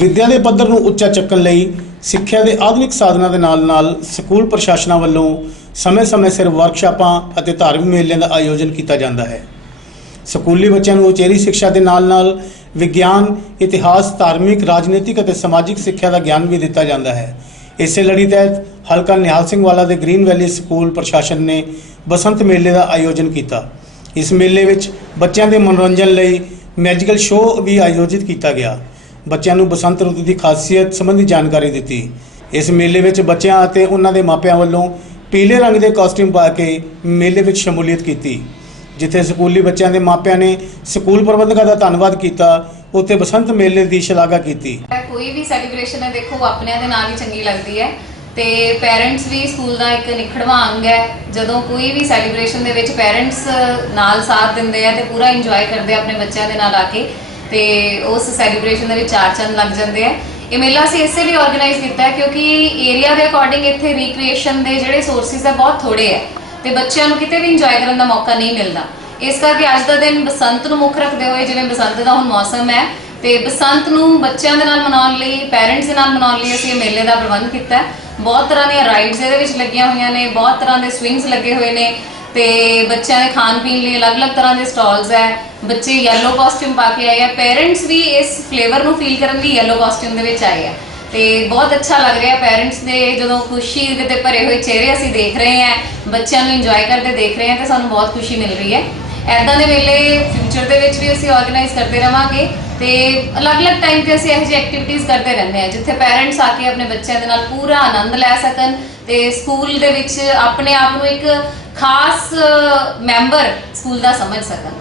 ਵਿੱਦਿਆ ਦੇ ਪੱਧਰ ਨੂੰ ਉੱਚਾ ਚੱਕਣ ਲਈ ਸਿੱਖਿਆ ਦੇ ਆਧੁਨਿਕ ਸਾਧਨਾਂ ਦੇ ਨਾਲ-ਨਾਲ ਸਕੂਲ ਪ੍ਰਸ਼ਾਸਨਾਂ ਵੱਲੋਂ ਸਮੇਂ-ਸਮੇਂ ਸਿਰ ਵਰਕਸ਼ਾਪਾਂ ਅਤੇ ਧਾਰਮਿਕ ਮੇਲਿਆਂ ਦਾ ਆਯੋਜਨ ਕੀਤਾ ਜਾਂਦਾ ਹੈ ਸਕੂਲੀ ਬੱਚਿਆਂ ਨੂੰ ਉਚੇਰੀ ਸਿੱਖਿਆ ਦੇ ਨਾਲ-ਨਾਲ ਵਿਗਿਆਨ, ਇਤਿਹਾਸ, ਧਾਰਮਿਕ, ਰਾਜਨੀਤਿਕ ਅਤੇ ਸਮਾਜਿਕ ਸਿੱਖਿਆ ਦਾ ਗਿਆਨ ਵੀ ਦਿੱਤਾ ਜਾਂਦਾ ਹੈ। ਇਸੇ ਲੜੀ ਤਹਿਤ ਹਲਕਾ ਨਿਹਾਲ ਸਿੰਘ ਵਾਲਾ ਦੇ ਗ੍ਰੀਨ ਵੈਲੀ ਸਕੂਲ ਪ੍ਰਸ਼ਾਸਨ ਨੇ ਬਸੰਤ ਮੇਲੇ ਦਾ ਆਯੋਜਨ ਕੀਤਾ। ਇਸ ਮੇਲੇ ਵਿੱਚ ਬੱਚਿਆਂ ਦੇ ਮਨੋਰੰਜਨ ਲਈ ਮੈਜੀਕਲ ਸ਼ੋਅ ਵੀ ਆਯੋਜਿਤ ਕੀਤਾ ਗਿਆ। ਬੱਚਿਆਂ ਨੂੰ ਬਸੰਤ ਰੁੱਤ ਦੀ ਖਾਸੀਅਤ ਸੰਬੰਧੀ ਜਾਣਕਾਰੀ ਦਿੱਤੀ। ਇਸ ਮੇਲੇ ਵਿੱਚ ਬੱਚਿਆਂ ਅਤੇ ਉਹਨਾਂ ਦੇ ਮਾਪਿਆਂ ਵੱਲੋਂ ਪੀਲੇ ਰੰਗ ਦੇ ਕਾਸਟਿਊਮ ਪਾ ਕੇ ਮੇਲੇ ਵਿੱਚ ਸ਼ਮੂਲੀਅਤ ਕੀਤੀ। ਜਿੱਥੇ ਸਕੂਲੀ ਬੱਚਿਆਂ ਦੇ ਮਾਪਿਆਂ ਨੇ ਸਕੂਲ ਪ੍ਰਬੰਧਕਾਂ ਦਾ ਧੰਨਵਾਦ ਕੀਤਾ, ਉੱਥੇ ਬਸੰਤ ਮੇਲੇ ਦੀ ਸ਼ਲਾਘਾ ਕੀਤੀ ਕੋਈ ਵੀ ਸੈਲੀਬ੍ਰੇਸ਼ਨ ਹੈ, ਦੇਖੋ ਆਪਣਿਆਂ ਦੇ ਨਾਲ ਹੀ ਚੰਗੀ ਲੱਗਦੀ ਹੈ ਤੇ ਪੇਰੈਂਟਸ ਵੀ ਸਕੂਲ ਦਾ ਇੱਕ ਨਿਖੜਵਾ ਅੰਗ ਹੈ ਜਦੋਂ ਕੋਈ ਵੀ ਸੈਲੀਬ੍ਰੇਸ਼ਨ ਦੇ ਵਿੱਚ ਪੇਰੈਂਟਸ ਨਾਲ ਸਾਥ ਦਿੰਦੇ ਆ ਤੇ ਪੂਰਾ ਇੰਜੋਏ ਕਰਦੇ ਆ ਆਪਣੇ ਬੱਚਿਆਂ ਦੇ ਨਾਲ ਆ ਕੇ ਤੇ ਉਸ ਸੈਲੀਬ੍ਰੇਸ਼ਨ ਦੇ ਵਿੱਚ ਚਾਰ ਚੰਦ ਲੱਗ ਜਾਂਦੇ ਆ। ਇਹ ਮੇਲਾ ਅਸੀਂ ਇਸੇ ਲਈ ਆਰਗੇਨਾਈਜ਼ ਕੀਤਾ ਹੈ ਕਿਉਂਕਿ ਏਰੀਆ ਦੇ ਅਕੋਰਡਿੰਗ ਇੱਥੇ ਰੀਕ੍ਰੀਏਸ਼ਨ ਦੇ ਜਿਹੜੇ ਸੋਰਸਿਸ ਆ ਬਹੁਤ ਥੋੜੇ ਆ ਤੇ ਬੱਚਿਆਂ ਨੂੰ ਕਿਤੇ ਵੀ ਇੰਜੋਏ ਕਰਨ ਦਾ ਮੌਕਾ ਨਹੀਂ ਮਿਲਦਾ। ਇਸ ਕਰਕੇ ਅੱਜ ਦਾ ਦਿਨ ਬਸੰਤ ਨੂੰ ਮੁੱਖ ਰੱਖਦੇ ਹੋਏ ਜਿਵੇਂ ਬਸੰਤ ਦਾ ਹੁਣ ਮੌਸਮ ਹੈ ਤੇ ਬਸੰਤ ਨੂੰ ਬੱਚਿਆਂ ਦੇ ਨਾਲ ਮਨਾਉਣ ਲਈ ਪੇਰੈਂਟਸ ਦੇ ਨਾਲ ਮਨਾਉਣ ਲਈ ਅਸੀਂ ਇਹ ਮੇਲੇ ਦਾ ਪ੍ਰਬੰਧ ਕੀਤਾ ਬਹੁਤ ਤਰ੍ਹਾਂ ਦੀਆਂ ਰਾਈਡਸ ਇਹਦੇ ਵਿੱਚ ਲੱਗੀਆਂ ਹੋਈਆਂ ਨੇ, ਬਹੁਤ ਤਰ੍ਹਾਂ ਦੇ ਸਵਿੰਗਸ ਲੱਗੇ ਹੋਏ ਨੇ। ਤੇ ਬੱਚਿਆਂ ਦੇ ਖਾਣ ਪੀਣ ਲਈ ਅਲੱਗ-ਅਲੱਗ ਤਰ੍ਹਾਂ ਦੇ ਸਟਾਲਸ ਹੈ। ਬੱਚੇ ਯੈਲੋ ਕਾਸਟਿਊਮ ਪਾ ਕੇ ਆਏ ਆ। ਪੇਰੈਂਟਸ ਵੀ ਇਸ ਫਲੇਵਰ ਨੂੰ ਫੀਲ ਕਰਨ ਲਈ ਯੈਲੋ ਕਾਸਟਿਊਮ ਦੇ ਵਿੱਚ ਆਏ ਆ। ਤੇ ਬਹੁਤ ਅੱਛਾ ਲੱਗ ਰਿਹਾ ਪੈਰੈਂਟਸ ਦੇ ਜਦੋਂ ਖੁਸ਼ੀ ਦੇ ਭਰੇ ਹੋਏ ਚਿਹਰੇ ਅਸੀਂ ਦੇਖ ਰਹੇ ਹਾਂ ਬੱਚਿਆਂ ਨੂੰ ਇੰਜੋਏ ਕਰਦੇ ਦੇਖ ਰਹੇ ਹਾਂ ਤੇ ਸਾਨੂੰ ਬਹੁਤ ਖੁਸ਼ੀ ਮਿਲ ਰਹੀ ਹੈ। ਐਦਾਂ ਦੇ ਵੇਲੇ ਫਿਊਚਰ ਦੇ ਵਿੱਚ ਵੀ ਅਸੀਂ ਆਰਗੇਨਾਈਜ਼ ਕਰਦੇ ਰਵਾਂਗੇ ਤੇ ਅਲੱਗ-ਅਲੱਗ ਟਾਈਮ ਤੇ ਅਸੀਂ ਇਹੋ ਜਿਹੀ ਐਕਟੀਵਿਟੀਜ਼ ਕਰਦੇ ਰਹਿੰਦੇ ਹਾਂ ਜਿੱਥੇ ਪੈਰੈਂਟਸ ਆ ਕੇ ਆਪਣੇ ਬੱਚਿਆਂ ਦੇ ਨਾਲ ਪੂਰਾ ਆਨੰਦ ਲੈ ਸਕਣ ਤੇ ਸਕੂਲ ਦੇ ਵਿੱਚ ਆਪਣੇ ਆਪ ਨੂੰ ਇੱਕ ਖਾਸ ਮੈਂਬਰ ਸਕੂਲ ਦਾ ਸਮਝ ਸਕਣ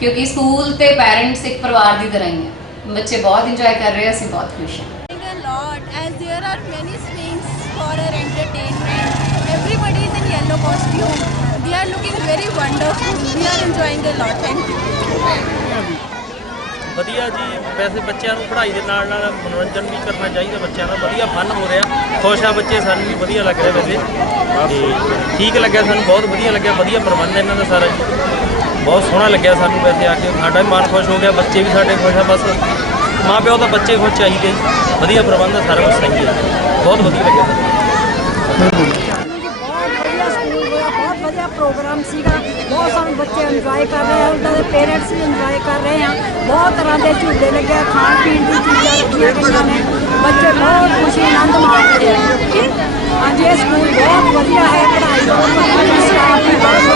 ਕਿਉਂਕਿ ਸਕੂਲ ਤੇ ਪੈਰੈਂਟਸ ਇੱਕ ਪਰਿਵਾਰ ਦੀ ਤਰ੍ਹਾਂ ਹੀ ਹੈ ਬੱਚੇ ਬਹੁਤ ਇੰਜੋਏ ਕਰ ਰਹੇ ਆ ਅਸੀਂ ਬਹੁਤ ਖੁਸ਼ ਹਾਂ a lot as there are many swings for our entertainment. Everybody is in yellow costume. They are looking very wonderful. We are enjoying a lot. Thank you. ਵਧੀਆ ਜੀ, ਵੈਸੇ ਬੱਚਿਆਂ ਨੂੰ ਪੜ੍ਹਾਈ ਦੇ ਨਾਲ ਨਾਲ ਮਨੋਰੰਜਨ ਵੀ ਕਰਨਾ ਚਾਹੀਦਾ, ਬੱਚਿਆਂ ਦਾ ਵਧੀਆ ਫਨ ਹੋ ਰਿਹਾ। ਖੁਸ਼ ਆ ਬੱਚੇ, ਸਾਨੂੰ ਵੀ ਵਧੀਆ ਲੱਗ ਰਿਹਾ ਵੈਸੇ। ਤੇ ਠੀਕ ਲੱਗਿਆ ਸਾਨੂੰ, ਬਹੁਤ ਵਧੀਆ ਲੱਗਿਆ, ਵਧੀਆ ਪ੍ਰਬੰਧ ਇਹਨਾਂ ਦਾ ਸਾਰਾ ਜੀ। ਬਹੁਤ ਸੋਹਣਾ ਲੱਗਿਆ ਸਾਨੂੰ ਵੈਸੇ ਆ ਕੇ। ਸਾਡਾ ਵੀ ਮਨ ਖੁਸ਼ ਹੋ ਗਿਆ, ਬੱਚੇ ਵੀ ਸਾਡੇ ਖੁਸ਼ ਆ, ਬਸ ਮਾਂ ਪਿਓ ਤਾਂ ਬੱਚੇ ਖੁਸ਼ ਚਾਹੀਦੇ। ਜੀ ਵਧੀਆ ਪ੍ਰਬੰਧ ਆ, ਸਾਰਾ ਕੁਝ ਸਹੀ ਹੈ। ਬਹੁਤ ਵਧੀਆ ਲੱਗਿਆ ਸਾਨੂੰ ਬਹੁਤ ਵਧੀਆ ਸਕੂਲ ਹੋਇਆ ਬਹੁਤ ਵਧੀਆ ਪ੍ਰੋਗਰਾਮ ਸੀਗਾ। ਬਹੁਤ ਸਾਰੇ ਬੱਚੇ ਇੰਜੋਏ ਕਰ ਰਹੇ ਆ ਉਹਨਾਂ ਦੇ ਪੇਰੈਂਟਸ ਵੀ ਇੰਜੋਏ ਕਰ ਰਹੇ ਆ। ਬਹੁਤ ਤਰ੍ਹਾਂ ਦੇ ਝੂਲੇ ਲੱਗੇ ਆ, ਖਾਣ ਪੀਣ ਦੀ ਚੀਜ਼ਾਂ ਰੱਖੀਆਂ ਗਈਆਂ ਨੇ। ਬੱਚੇ ਬਹੁਤ ਖੁਸ਼ੀ ਆਨੰਦ ਮਾਣ ਰਹੇ ਆ। ਹਾਂਜੀ ਇਹ ਸਕੂਲ ਬਹੁਤ ਵਧੀਆ ਹੈ ਪੜ੍ਹਾਈ ਬਹੁਤ ਵਧੀਆ ਸਟਾਫ ਵੀ ਬਹੁਤ ਵਧੀਆ ਹੈ